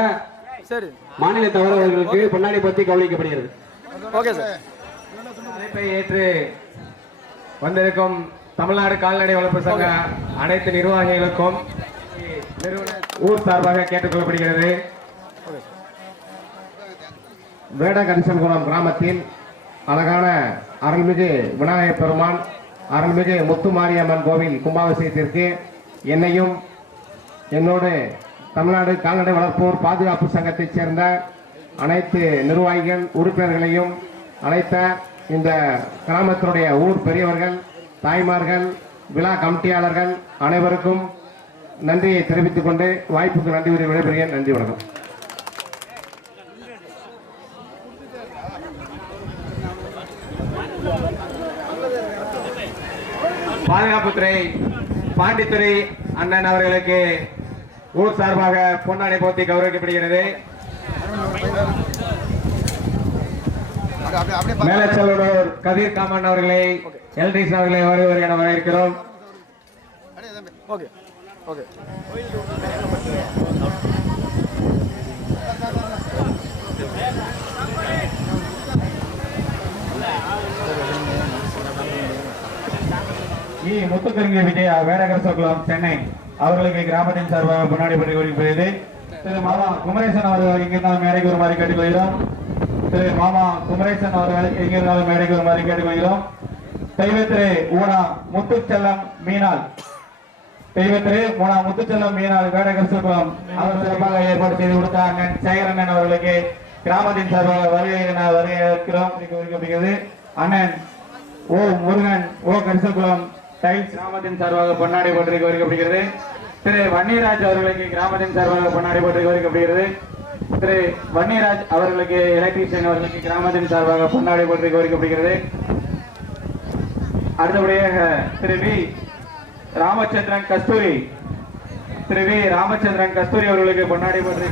சரி மாநில தவறவர்களுக்கு பொன்னாடை போர்த்தி கௌரவிக்கப்படுகிறது. Okay sir. அழைப்பை ஏற்று வந்திருக்கும் தமிழ்நாடு கால்நடை வளர்ப்பு சங்க அனைத்து நிர்வாகிகளுக்கும் ஊர் சார்பாக கேட்டுக்கொள்ளப்படுகிறது. வேடகரிசன்குளம் கிராமத்தில் அழகான அருள்மிகு விநாயகப் பெருமான் அருள்மிகு முத்துமாரியம்மன் கோவில் கும்பாபிஷேகத்திற்கு என்னையும் என்னோடு தமிழ்நாடு கால்நடை வளர்ப்போர் பாதுகாப்பு சங்கத்தைச் சேர்ந்த அனைத்து நிர்வாகிகள் உறுப்பினர்களையும் அழைத்த இந்த கிராமத்தினுடைய ஊர் பெரியவர்கள் தாய்மார்கள் விழா கமிட்டியாளர்கள் அனைவருக்கும் நன்றியை தெரிவித்துக் கொண்டு வாய்ப்புக்கு நன்றி கூறி விடைபெறுகிறேன். நன்றி, வணக்கம். பாதுகாப்புத்துறை பாண்டித்துறை அண்ணன் அவர்களுக்கு ஊர் சார்பாக பொன்னாடை போர்த்தி கௌரவிக்கப்படுகிறது. மேலச்செல்வனூர் கதிர் காமன் அவர்களை எல்டிஸ் அவர்களை வருவர் என வரவேற்கிறோம். Okay okay. முத்துக்கருங்க விஜயா வேடகரசகுளம் சென்னை அவர்களுக்கு கிராமத்தின் சார்பாக பொன்னாடை போர்த்தி கௌரவிக்கப்படுகிறது. திரு மாமா குமரேசன் அவர்கள் இங்கிருந்தாலும் மேடைக்கு வருமாறு கேட்டுக்கொள்கிறோம். திரு மாமா குமரேசன் அவர்கள் எங்கிருந்தாலும் மேடைக்கு வருமாறு கேட்டுக்கொள்கிறோம். தெய்வத்திரு ஊனா முத்துச்செல்லம் மீனால் தெய்வத்திரு ஊனா முத்துச்செல்லம் மீனால் வேடகரசகுளம் அவர் சார்பாக ஏற்பாடு செய்து கொடுத்த அண்ணன் சேகரண்ணன் அவர்களுக்கு கிராமத்தின் சார்பாக வரவேற்கிறோம் கௌரவிக்கப்படுகிறது. அண்ணன் ஓ முருகன் ஓ கரிசகுளம் டைல்ஸ் கிராமத்தின் சார்பாக பொன்னாடை போர்த்தி கௌரவிக்கப்படுகிறது. திரு வன்னியராஜ் அவர்களுக்கு கிராமத்தின் சார்பாக பொன்னாடை போர்த்தி கௌரவிக்கப்படுகிறது. திரு வன்னியராஜ் அவர்களுக்கு எலக்ட்ரீஷியன் அவர்களுக்கு கிராமத்தின் சார்பாக பொன்னாடை போர்த்தி கௌரவிக்கப்படுகிறது. அடுத்தபடியாக திரு வி ராமச்சந்திரன் கஸ்தூரி அவர்களுக்கு பொன்னாடை போர்த்தி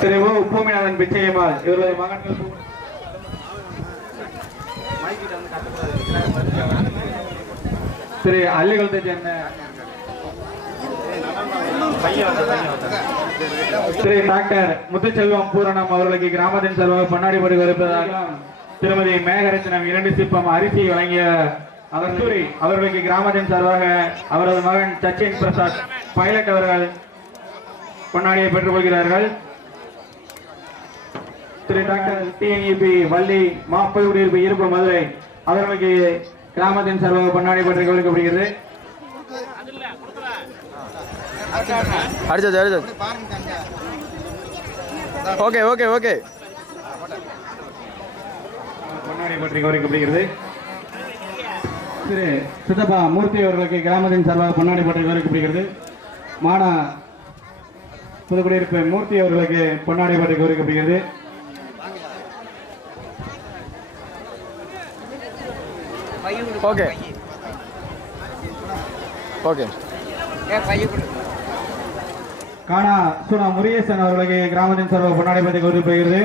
திரு ஓ பூமிநாதன் பிச்சையம்மாள் இவர்களது மகன்கள் திரு அள்ளிகுளத்தை சேர்ந்த திரு டாக்டர் முத்துச்செல்வம் பூரணம் அவர்களுக்கு கிராமத்தின் சார்பாக பொன்னாடை போர்த்தி கௌரவிப்பதாக திருமதி மேகரத்னம் 2 சிப்பம் அரிசி வழங்கிய அவர்களுக்கு கிராமத்தின் சார்பாக அவரது மகன் சச்சின் பிரசாத் பைலட் அவர்கள் பொன்னாடியை பெற்றுக் கொள்கிறார்கள். திரு டாக்டர் டிஎன்இபி வள்ளி மாப்பை குடியிருப்பு இருப்பு மதுரை அவர்களுக்கு கிராமத்தின் சார்பாக பொன்னாடை போர்த்தி கௌரவிக்கப்படுகிறது. அடிச்சது ஓகே ஓகே ஓகே. பொன்னாடை போர்த்தி கௌரவிக்கப்படுகிறது. திரு சித்தப்பா மூர்த்தி அவர்களுக்கு கிராமத்தின் சார்பாக பொன்னாடை போர்த்தி கௌரவிக்கப்படுகிறது. மானா புதுக்குடியிருப்பு மூர்த்தி அவர்களுக்கு பொன்னாடை போர்த்தி கௌரவிக்கப்படுகிறது. Okay okay. கானா சுனா முருகேசன் அவர்களுக்கு கிராமத்தின் சார்பாக பொன்னாடை போர்த்தி கௌரவிக்கப்படுகிறது.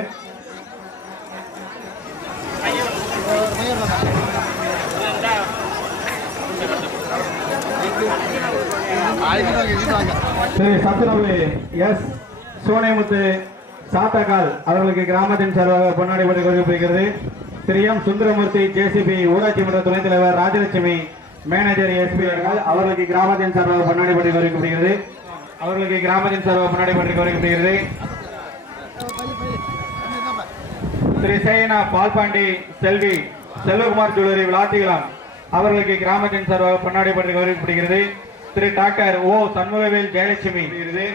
திரு சத்துணவு எஸ் சோனைமுத்து சாத்தகால் அவர்களுக்கு கிராமத்தின் சார்பாக பொன்னாடை போர்த்தி கௌரவிக்கப்படுகிறது. திரு எம் சுந்தரமூர்த்தி ஜேசிபி ஊராட்சி மன்ற துணைத் தலைவர் ராஜலட்சுமி மேனேஜர் எஸ்பி அவர்களுக்கு கிராமத்தின் சார்பாக பொன்னாடை போர்த்தி கௌரவிக்கப்படுகிறது. திரு சேனா பால்பாண்டி செல்வி செல்வகுமார் ஜுவல்லரி விளாத்திகளாம் அவர்களுக்கு கிராமத்தின் சார்பாக பொன்னாடை பற்றி கௌரவிக்கப்படுகிறது. திரு டாக்டர் ஓ சண்முகவேல் ஜெயலட்சுமி விருது.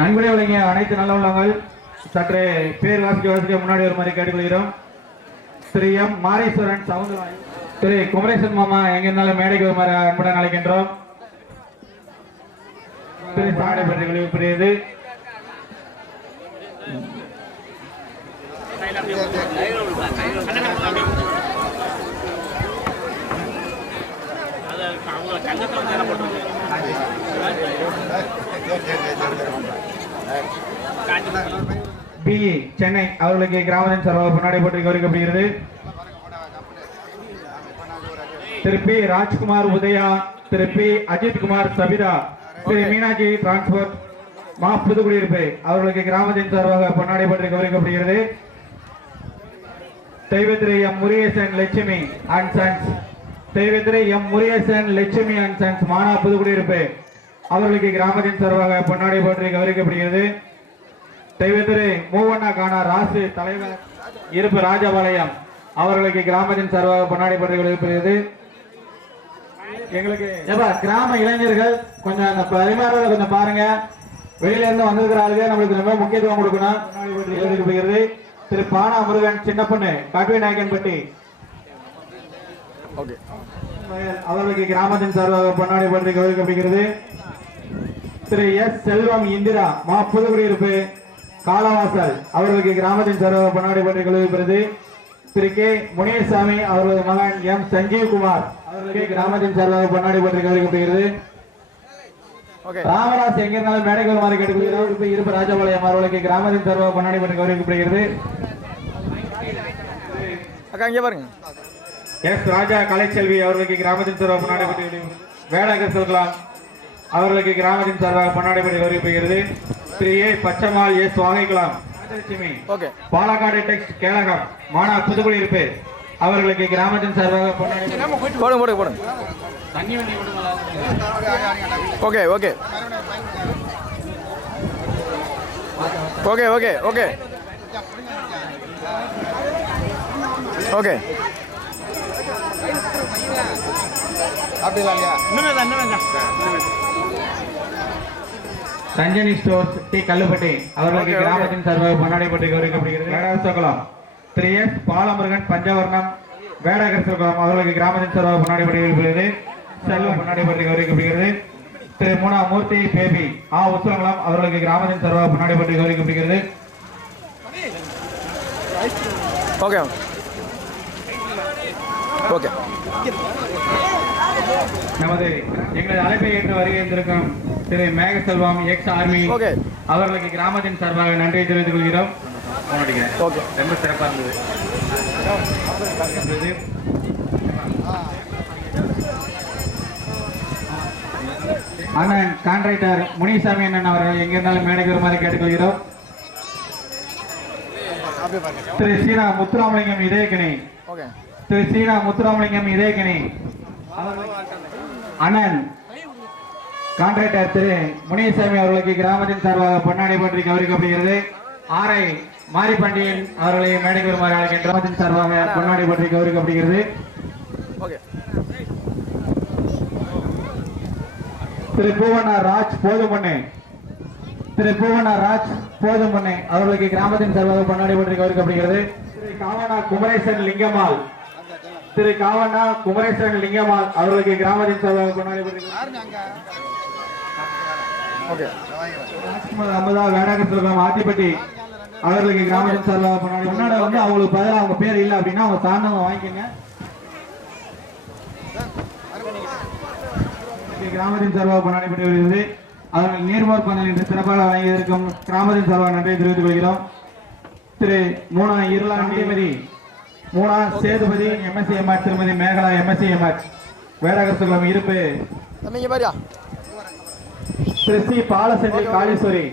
நன்கொடை வழங்கிய அனைத்து நல்ல உள்ளங்கள் சற்று பேர் வாசிக்க முன்னாடி வருமாறு கேட்டுக்கொள்கிறோம். திரு எம் மாரீஸ்வரன் சவுந்தரராய், திரு குமரேசன் மாமா எங்க இருந்தாலும் மேடைக்கு வருமாறு அன்புடன் அழைக்கின்றோம். திரு சாடை பற்றி வெளியிடுகிறது. பி சென்னை அவர்களுக்கு கிராமத்தின் சார்பாக பொன்னாடை போற்றி கௌரவிக்கப்படுகிறது. Thiru P Rajkumar Udaya, Thiru P Ajithkumar Sabitha, Thiru Meenakshi transport மா புதுக்குடியிருப்பு அவர்களுக்கு கிராமத்தின் சார்பாக பொன்னாடை போற்றி கௌரவிக்கப்படுகிறது. தெய்வத்திரு M Murugesan Lakshmi and sons, தெய்வத்திரு M Murugesan Lakshmi and sons மானா புதுக்குடியிருப்பு அவர்களுக்கு கிராமத்தின் சார்பாக பொன்னாடை போற்றி கௌரவிக்கப்படுகிறது. தெய்வத்திரு மூவண்ணா கானா ராசு தலைவர் இருப்பு ராஜபாளையம் அவர்களுக்கு கிராமத்தின் சார்பாக பொன்னாடை போற்றி கௌரவிக்கப்படுகிறது. எங்களுக்கு கிராம இளைஞர்கள் கொஞ்சம் அந்த பரிமாறத கொஞ்சம் பாருங்க. வெளியில இருந்து வந்திருக்கிறார்கள், நம்மளுக்கு ரொம்ப முக்கியத்துவம் கொடுக்கணும். பொன்னாடை போற்றி கௌரவிக்கப்படுகிறது. திரு பானா முருகன் சின்ன பொண்ணு கட்வி நாயக்கன்பட்டி அவர்களுக்கு கிராமத்தின் சார்பாக பொன்னாடை போற்றி கௌரவிக்கப்படுகிறது. திரு எஸ் செல்வம் இந்திரா மா புதுக்குடியிருப்பு காலவாசல் அவர்களுக்கு கிராமத்தின் சார்பாக பொன்னாடை போற்றி கௌரவிக்கப்படுகிறது. திரு கே முனியசாமி அவர்களது மகன் எம் சஞ்சீவ்குமார் அவர்களுக்கு கிராமத்தின் சார்பாக பொன்னாடை போற்றி கௌரவிக்கப்படுகிறது. ராமதாஸ் எங்க இருந்தாலும் மேடைக்கு வருமாறு கேட்டுக்கொள்கிறோம். இருப்பு ராஜபாளையம் அவர்களுக்கு கிராமத்தின் சார்பாக பொன்னாடை போற்றி கௌரவிக்கப்படுகிறது. எஸ் ராஜா கலைச்செல்வி அவர்களுக்கு கிராமத்தின் சார்பாக பொன்னாடை போற்றி வேடகர் செல்கலாம் அவர்களுக்கு கிராமத்தின் சார்பாக பொன்னாடை போற்றி கௌரவிக்கப்படுகிறது. திரு ஏ பச்சமால் எஸ் வாகைக்கலாம் பாலக்காடு டெக்ஸ்ட் கேளகம் மானா புதுக்குடியிருப்பு அவர்களுக்கு கிராமத்தின் சார்பாக பொன்னாடை போடுங்க. Okay okay okay okay okay okay அப்படிலாம் இல்லையா? ரஞ்சனி ஸ்டோர்ஸ் டி கல்லுப்பட்டி அவர்களுக்கு கிராமத்தின் சார்பாக பொன்னாடை போற்றி கௌரவிக்கப்படுகிறது. வேடகர் சோகலாம் திரு எஸ் பாலமுருகன் பஞ்சவர்ணம் வேடகர் சோகலாம் அவர்களுக்கு கிராமத்தின் சார்பாக பொன்னாடை போற்றி கௌரவிக்கப்படுகிறது. செல்வம் பொன்னாடை போற்றி கௌரவிக்கப்படுகிறது. திரு முனா மூர்த்தி பேபி உச்சலங்குளம் அவர்களுக்கு கிராமத்தின் சார்பாக பொன்னாடை போற்றி கௌரவிக்கப்படுகிறது. ஓகே ஓகே நமது எங்களது அழைப்பை ஏற்று வருகின்றிருக்கும் திரு மேக செல்வம் எக்ஸ் ஆர்மி அவர்களுக்கு கிராமத்தின் சார்பாக நன்றியை தெரிவித்துக் கொள்கிறோம். ரொம்ப சிறப்பாக இருந்தது. அண்ணன் கான்ட்ராக்டர் முனிசாமி அண்ணன் அவர்கள் எங்கிருந்தாலும் மேடைக்கு வருமாறு கேட்டுக்கொள்கிறோம். திரு சீனா முத்துராமலிங்கம் இதயக்கணி, திரு சீனா முத்துராமலிங்கம் இதயக்கணி அண்ணன் கான்ட்ராக்டர் திரு முனிசாமி அவர்களுக்கு கிராமத்தின் சார்பாக பொன்னாடை போற்றி கௌரவிக்கப்படுகிறது. ஆரை மாரிபாண்டியன் அவர்களை மேடைக்கு வருமாறு அழைக்கின்ற கிராமத்தின் சார்பாக பொன்னாடை போற்றி கௌரவிக்கப்படுகிறது. திரு பூவண்ணா ராஜ் போதுமண்ணே, திரு பூவண்ணா ராஜ் போதுமண்ணே அவர்களுக்கு கிராமத்தின் சார்பாக பொன்னாடை போற்றி கௌரவிக்கப்படுகிறது. திரு காவனா குமரேசன் லிங்கம்மாள், திரு காவண்ணா குமரேசன் லிங்கம்மாள் அவர்களுக்கு கிராமத்தின் சார்பாக பொன்னாடை போற்றி ராஜ்குமார் அம்பதா வேடாகர் செல்வம் ஆத்திப்பட்டி அவர்களுக்கு கிராமத்தின் சார்பாக பொன்னாடை வந்து அவங்களுக்கு பதிலாக அவங்க பேர் இல்லை அப்படின்னா அவங்க சார்ந்தவங்க வாங்கிக்கோங்க. கிராமத்தின் சார்பாக பொன்னாடை போற்றி வருகிறது. அவர்கள் நீர்மோர் பந்தல் என்று சிறப்பாக வழங்கியிருக்கும் கிராமத்தின் சார்பாக நன்றியை தெரிவித்துக் கொள்கிறோம். திரு மூணா இருளாண்டிமதி, மூணா சேதுபதி எம்எஸ்சி எம்ஆர், திருமதி மேகலா எம்எஸ்சி எம்ஆர் வேடாகர் செல்வம் இருப்பு. திரு சி பாலசெல்வி காளீஸ்வரி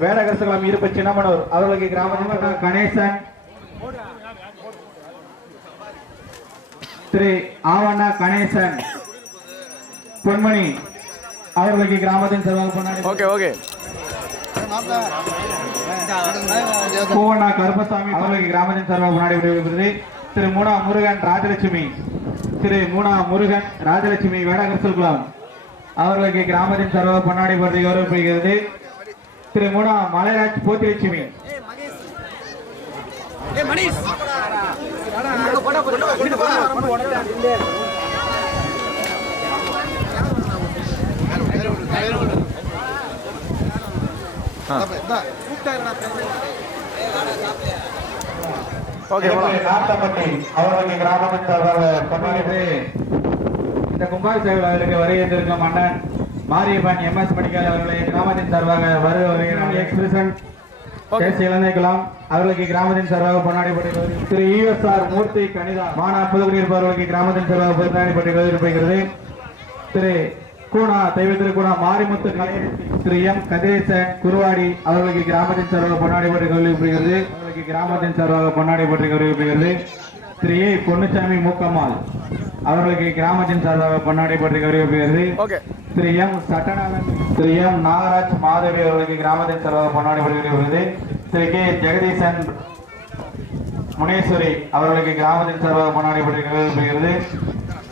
வேடாகர் செல்வம் இருப்பு சின்னமனூர் அவர்களுக்கு கிராமத்தின் கணேசன் திரு ஆவண்ணா கணேசன் பொன்மணி அவர்களுக்கு கிராமத்தின் சார்பாக பொன்னாடை ஓகே ஓகே பூவண்ணா கருப்பசாமி அவர்களுக்கு கிராமத்தின் சார்பாக பொன்னாடை விடுவிக்கிறது. திரு மூனா முருகன் ராஜலட்சுமி வேடகரசல் குளம் அவர்களுக்கு கிராமத்தின் சார்பாக பொன்னாடை போட்டி கௌரவிக்கப்படுகிறது. திரு மூனா மலைராஜ் போத்திலட்சுமி ஓகே நாட்டப்பட்டி அவர்களுக்கு கிராமத்தின் சார்பாக பொன்னாடை. இந்த கும்பாபிஷேகம் அவர்களுக்கு வருகின்றிருக்கும் அண்ணன் மாரியப்பன் எம்எஸ் மெடிக்கல் அவர்களை கிராமத்தின் சார்பாக வருகிறார். எக்ஸ்பிரசன் இளந்தைக்குளம் அவர்களுக்கு கிராமத்தின் சார்பாக பொன்னாடை போட்டி. திரு ஈஎஸ்ஆர் மூர்த்தி கணிதா மானா புதுக்குடியிருப்பு அவர்களுக்கு கிராமத்தின் சார்பாக பொன்னாடை போட்டி கௌரவிக்கப்படுகிறது. திரு கூணா தெய்வத்திரு கூணா மாரிமுத்து கலை திரு எம் கதிரேசன் குருவாடி அவர்களுக்கு கிராமத்தின் சார்பாக பொன்னாடை போட்டி கௌரவிக்கப்படுகிறது. அவர்களுக்கு கிராமத்தின் சார்பாக பொன்னாடை போட்டி கௌரவிக்கப்படுகிறது. திரு ஏ பொன்னுசாமி மூக்கம்மாள் அவர்களுக்கு கிராமத்தின் சார்பாக பொன்னாடை போட்டி கௌரவிக்கப்படுகிறது. ஓகே திரு எம் சட்டநாதன் திரு எம் நாகராஜ் மாதவி அவர்களுக்கு கிராமத்தின் சார்பாக பொன்னாடை போட்டி கௌரவிக்கப்படுகிறது. திரு கே ஜெகதீசன் முனேஸ்வரி அவர்களுக்கு கிராமத்தின் சார்பாக பொன்னாடை போட்டி கௌரவிக்கப்படுகிறது.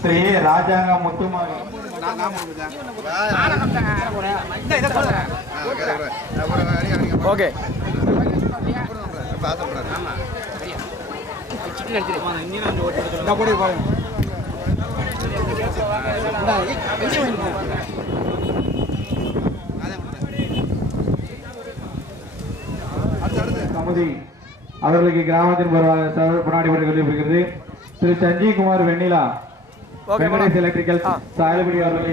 திரு ஏ ராஜாங்கம் முத்துமாரி ஓகே கமுதி அவர்களுக்கு கிராமத்தின் பொன்னாடை போட்டி கௌரவிக்கப்படுகிறது. திரு சஞ்சீவ் குமார் வெண்ணிலா ஓகே வெங்கடேஷ் எலக்ட்ரிக்கல் சாயல்படி அவர்களுக்கு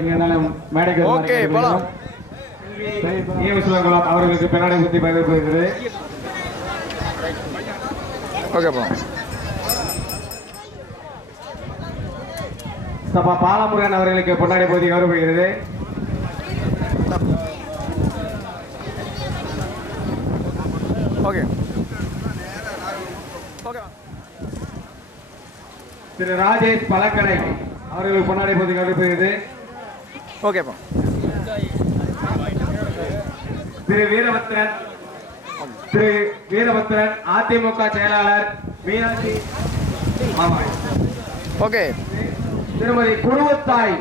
மேடைக்கு ஓகே போலாம் அவர்களுக்கு பெண்ணாடை பற்றி பகிர்ந்து ஓகே போலாம் சபா பாலமுருகன் அவர்களுக்கு பொன்னாடை போட்டி கௌரவிக்கிறது. ஓகே ஓகே திரு ராஜேஷ் பழக்கடை அவர்களுக்கு பொன்னாடை போட்டி கௌரவிக்கிறது. ஓகேப்பா திரு வீரபத்ரன் அதிமுக செயலாளர் மீனாட்சி ஓகே திருமதி குருவத்தாய்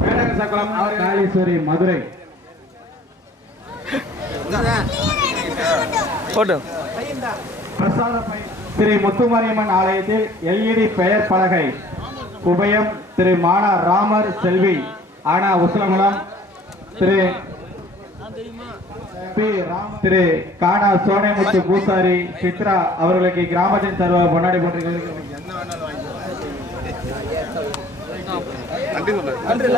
வேடகசகுளம் காளீஸ்வரி மதுரை போட்டு திரு முத்துமாரியம்மன் ஆலயத்தில் LED பெயர் பலகை உபயம் திரு மானா ராமர் செல்வி ஆனா உசலகுளம் திரு திரு கானா சோனைமுத்து பூசாரி சித்ரா அவர்களுக்கு கிராமத்தின் சார்பாக பொன்னாடை போட்டி நன்றி